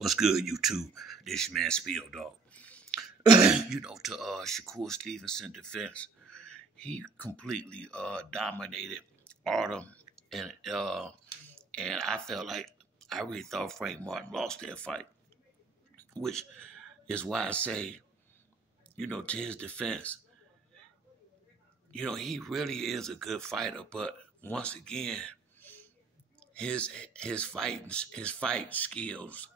What's good, YouTube? This your man Spiel Dog. To Shakur Stevenson defense, he completely dominated Artem, and I felt like I really thought Frank Martin lost that fight, which is why I say, to his defense, he really is a good fighter, but once again, his fight skills,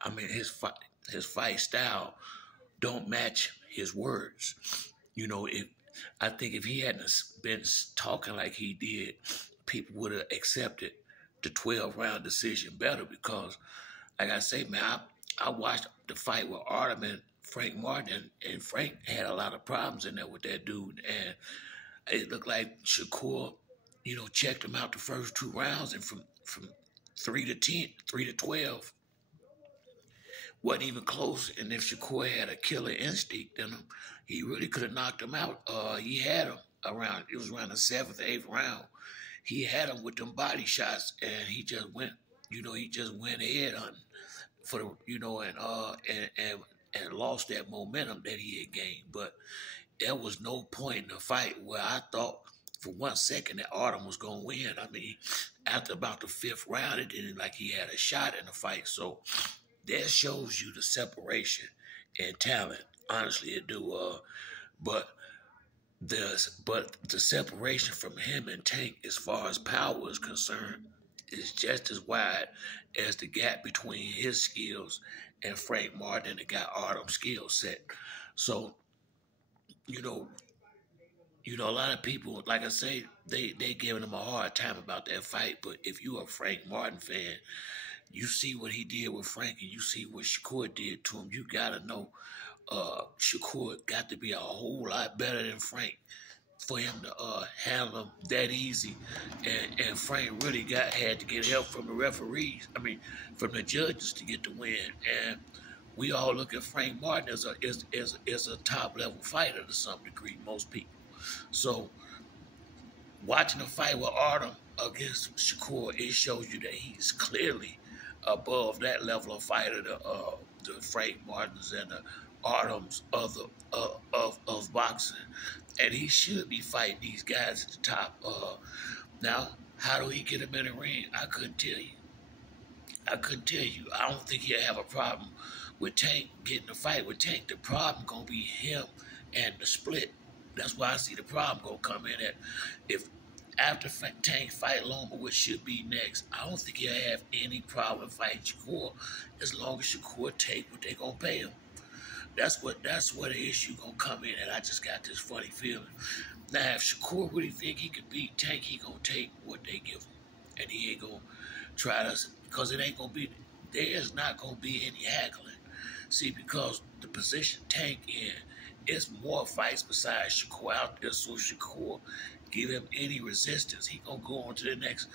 his fight style don't match his words. If I think if he hadn't been talking like he did, people would have accepted the 12-round decision better because, like I say, man, I watched the fight with Artem and Frank Martin, and Frank had a lot of problems in there with that dude, and it looked like Shakur, checked him out the first 2 rounds, and from 3 to 10, 3 to 12, wasn't even close. And if Shakur had a killer instinct in him, he really could have knocked him out. He had him it was around the 7th, 8th round. He had him with them body shots, and he just went, head hunting for the, and lost that momentum that he had gained. But there was no point in the fight where I thought for 1 second that Artem was going to win. I mean, after about the 5th round, it didn't like he had a shot in the fight. So that shows you the separation and talent. Honestly, it do. But the separation from him and Tank, as far as power is concerned, is just as wide as the gap between his skills and Frank Martin and the guy Artem's skill set. So, a lot of people, like I say, they giving him a hard time about that fight. But if you're a Frank Martin fan, you see what he did with Frank, and you see what Shakur did to him. You gotta know, Shakur got to be a whole lot better than Frank for him to handle him that easy. And Frank really had to get help from the referees. I mean, from the judges to get the win. And we all look at Frank Martin as a top level fighter to some degree. Most people. So watching the fight with Artem against Shakur, it shows you that he's clearly above that level of fighter, the Frank Martins and the Artems of boxing, and he should be fighting these guys at the top. Now, how do he get him in the ring? I couldn't tell you. I don't think he'll have a problem with Tank getting a fight with Tank. The problem gonna be him and the split. That's why I see the problem gonna come in at if after Tank fight Loma, which should be next. I don't think he'll have any problem fighting Shakur as long as Shakur take what they gonna pay him. That's where the issue gonna come in, and I just got this funny feeling. Now, if Shakur really think he could beat Tank, he gonna take what they give him, and he ain't gonna try to, because there's not gonna be any haggling. See, because the position Tank in, it's more fights besides Shakur out there, so Shakur give him any resistance, he gonna go on to the next.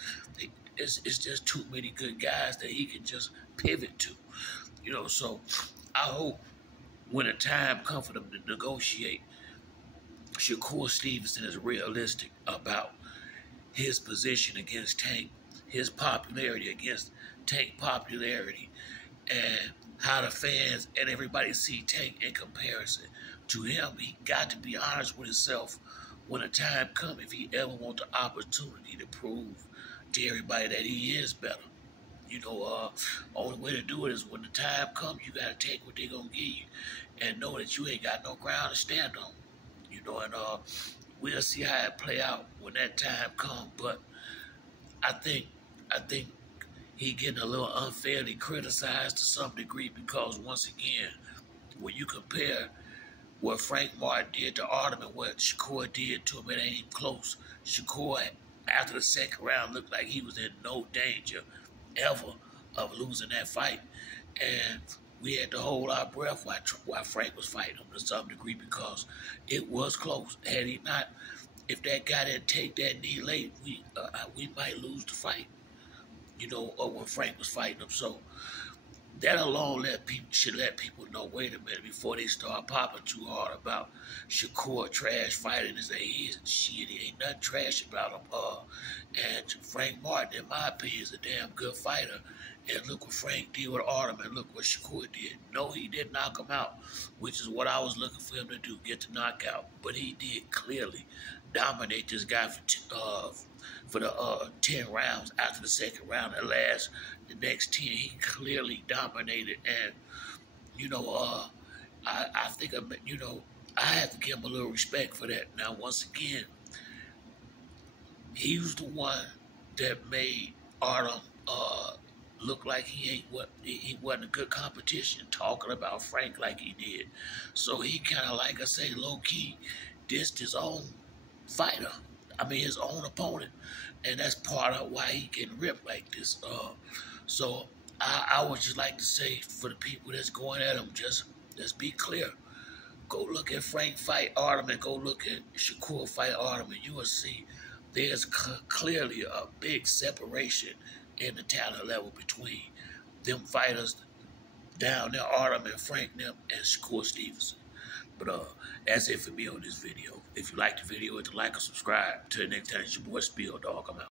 It's just too many good guys that he can just pivot to, So I hope when the time comes for them to negotiate, Shakur Stevenson is realistic about his position against Tank, his popularity against Tank popularity, and how the fans and everybody see Tank in comparison to him. He got to be honest with himself when the time comes, if he ever want the opportunity to prove to everybody that he is better. Only way to do it is when the time comes, you got to take what they going to give you and know that you ain't got no ground to stand on. And we'll see how it play out when that time comes. But I think he getting a little unfairly criticized to some degree because, once again, when you compare what Frank Martin did to Artem and what Shakur did to him, it ain't even close. Shakur, after the 2nd round, looked like he was in no danger ever of losing that fight. And we had to hold our breath while Frank was fighting him to some degree because it was close. Had he not, if that guy didn't take that knee late, we might lose the fight, or when Frank was fighting him. So That alone should let people know, wait a minute, before they start popping too hard about Shakur trash fighting as they is. Shit, ain't nothing trash about him. And Frank Martin, in my opinion, is a damn good fighter. And look what Frank did with Artem, and look what Shakur did. No, he didn't knock him out, which is what I was looking for him to do, get the knockout. But he did clearly dominate this guy for the 10 rounds. After the second round, the next 10, he clearly dominated. And, I think, I have to give him a little respect for that. Now, once again, he was the one that made Artem look like he wasn't a good competition, talking about Frank like he did. So he kind of, like I say, low-key dissed his own fighter. I mean, his own opponent. And that's part of why he can rip like this. So I would just like to say, for the people that's going at him, just let's be clear. Go look at Frank fight Artem and go look at Shakur fight Artem, and you will see there's clearly a big separation in the talent level between them fighters down there, Artem and Frank them, and Shakur Stevenson. But that's it for me on this video. If you like the video, hit the like or subscribe. Till next time, it's your boy Spill Dog. I'm out.